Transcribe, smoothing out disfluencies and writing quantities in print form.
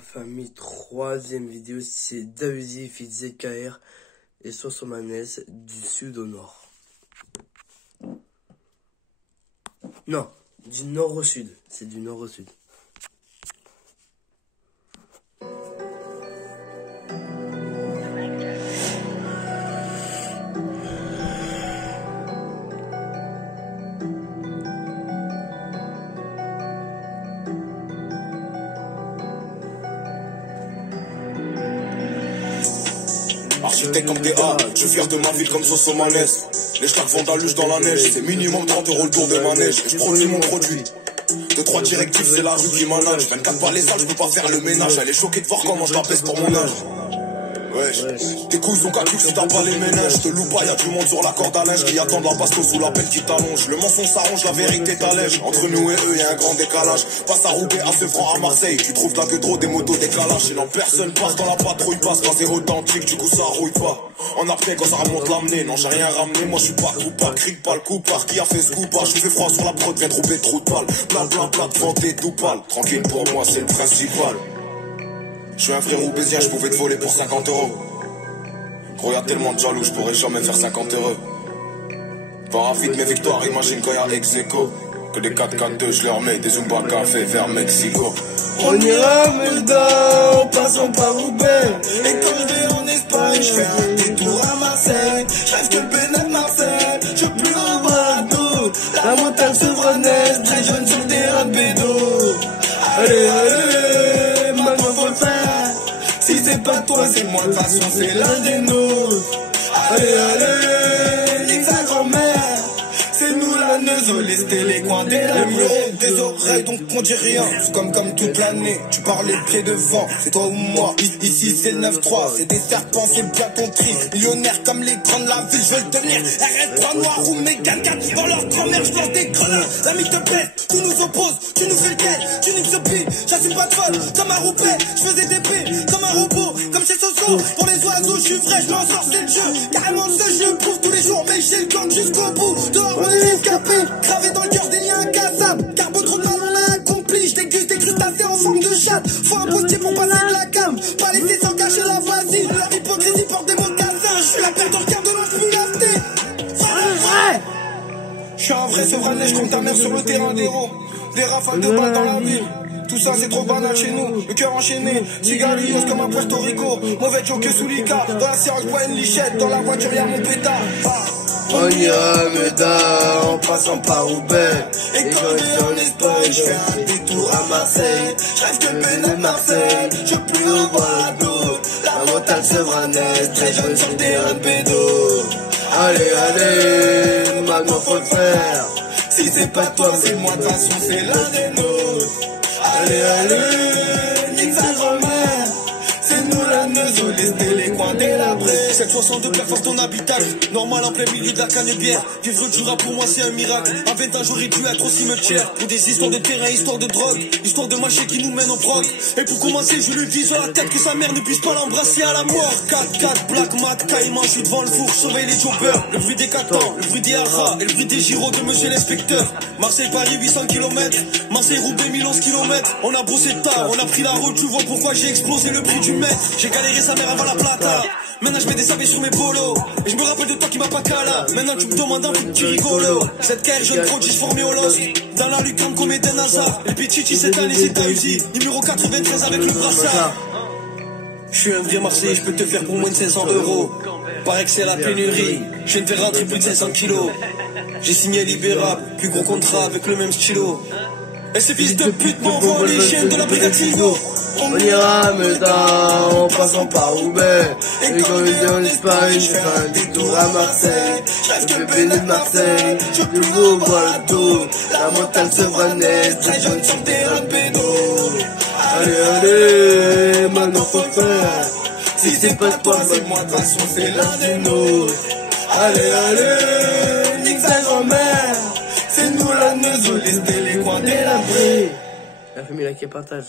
la famille, troisième vidéo, c'est Davizi Fit ZKR et Sosomanes du sud au nord. Non, du nord au sud, c'est du nord au sud. Architecte comme DA, je suis fier de ma ville comme Sosomanes. Les schlacs vandaluches dans la neige, c'est minimum 30 € le tour de manège. Je produis mon produit. 2-3 directives, c'est la rue qui manage. 24 pas les salles, je peux pas faire le ménage. Elle est choquée de voir comment je la baisse pour mon âge. Wesh, tes couilles sont caduques si t'as pas les ménages. Je te loupe pas, y'a du monde sur la corde à linge qui attend la bastos sous la pelle qui t'allonge. Le mensonge s'arrange, la vérité t'allège. Entre nous et eux, y'a un grand décalage. Passe à Roubaix, à Sevran, à Marseille. Tu trouves là que trop des motos décalage. Et non, personne passe dans la patrouille, passe quand c'est authentique, du coup ça rouille pas. En après, quand ça remonte l'amener, non, j'ai rien ramené. Moi, je suis pas coupable, crie pas le coup par qui a fait ce coup pas. Je fais froid sur la prod, viens trouver trop de balles. Plat, devant tes tout pâle. Tranquille pour moi, c'est le principal. Je suis un frère roubaisien, je pouvais te voler pour 50 €. Gros, y'a tellement de jaloux, je pourrais jamais faire 50 €. Parafite mes victoires, imagine quand y'a ex-écho. Que des 4-4-2, je leur mets des Zumba café vers Mexico. On ira Melda, en passant par Roubaix. Et quand je vais en Espagne, je fais un détour à Marseille. Je rêve que le Bénin de Marseille, je veux plus revoir d'eau. La montagne sevranaise, très jeune sur le terrain de bédo. Allez, maintenant faut le faire. Si c'est pas toi, c'est moi, de toute façon c'est l'un des nôtres. Allez, nique sa grand-mère. C'est nous la neuze, les les coins des lames. Des oreilles donc on dit rien. C'est comme toute l'année, tu parles les pieds devant. C'est toi ou moi, ici c'est le 9-3. C'est des serpents, c'est bien ton tri. Millionnaire comme les grands de la ville, je veux le devenir. RS3 noir ou Mégane 4 dans leur grand-mère, je lance des grenades. L'ami te pète, tout nous oppose, tu nous fais le quai, tu niques ce pile. J'assume pas de folle, comme un Roubaix. Je faisais des piles, comme un robot, comme chez Soso. Pour les oiseaux, je suis vrai, je m'en sors, c'est le jeu. Carrément ce jeu prouve tous les jours, mais j'ai le gang jusqu'au bout. Dehors, on est escapé, gravé dans le cœur des liens incassables. Carbo trop de mal, on l'a accompli. Je déguste des crustacés en forme de chatte. Faut un postier pour passer de la cam. Pas laisser sans cacher la voisine. Leur hypocrisie porte des mocassins. Je suis la perte en regard de l'impunité. Vrai. Je suis un vrai Sevranais, je compte ta mère sur le terrain d'héros. Des rafales de balles dans la ville. Tout ça c'est trop banal chez nous, le cœur enchaîné, cigarillos comme à Puerto Rico, mauvais joke sous l'Ica, dans la Sierra bois une lichette, dans la voiture y'a mon pétard. On ira Melda, en passant par Roubaix. Et quand je vais en Espagne, je fais un détour à Marseille. Je rêve que le Bénin de Marseille, je veux plus revoir d'autres. La montagne sevranaise, très jeune sur le terrain de bédo. Allez, maintenant faut le faire. Si c'est pas toi, c'est moi, de toute façon c'est l'un des nôtres. Allez, nique sa grand-mère. C'est nous la neuze, les coins délabrés. 762 plafond ton habitacle. Normal en plein milieu de la canebière. Vivre le Jura pour moi c'est un miracle. À 20 ans j'aurais dû être au cimetière. Pour des histoires de terrain, histoire de drogue. Histoire de marché qui nous mène au prog. Et pour commencer je lui dis sur la tête que sa mère ne puisse pas l'embrasser à la mort. 4-4, black mat, caïman, je suis devant le four. Surveille les jobbers, le bruit des catans, le bruit des haras et le bruit des gyros de monsieur l'inspecteur. Marseille-Paris 800 km, Marseille-Roubaix 1011 km. On a bossé tard, on a pris la route. Tu vois pourquoi j'ai explosé le prix du mètre. J'ai galéré sa mère avant la plata. Maintenant je mets des sabés sur mes polos. Et je me rappelle de toi qui m'a pas cala. Maintenant tu me demandes un petit rigolo. Cette carrière jeune prodige formé au LOS. Dans la lucarne comme Eden Hazard. Et Pichichi cette année c'est ta Uzi. Numéro 93 avec le brassard. Je suis un vrai Marseillais, je peux te faire pour moins de 500 €. Paraît que c'est la pénurie. Je viens de faire rentrer plus de 500 kilos. J'ai signé libérable, plus gros contrat avec le même stylo. Et ces fils de pute m'envoient les chiens de la brigade Sigo. On ira Melda, en passant par Roubaix. Et quand je vais en Espagne, je fais un détour à Marseille. Je rêve que le Bénin de Marseille, je veux plus revoir la tour. La montagne sevranaise, très jeune sur le terrain de bédo. Allez, maintenant faut le faire. Si c'est pas toi, c'est moi, de toute façon c'est l'un des nôtres. Allez, nique sa grand-mère. C'est nous la neuze, les coins délabrés. La famille là qui partage.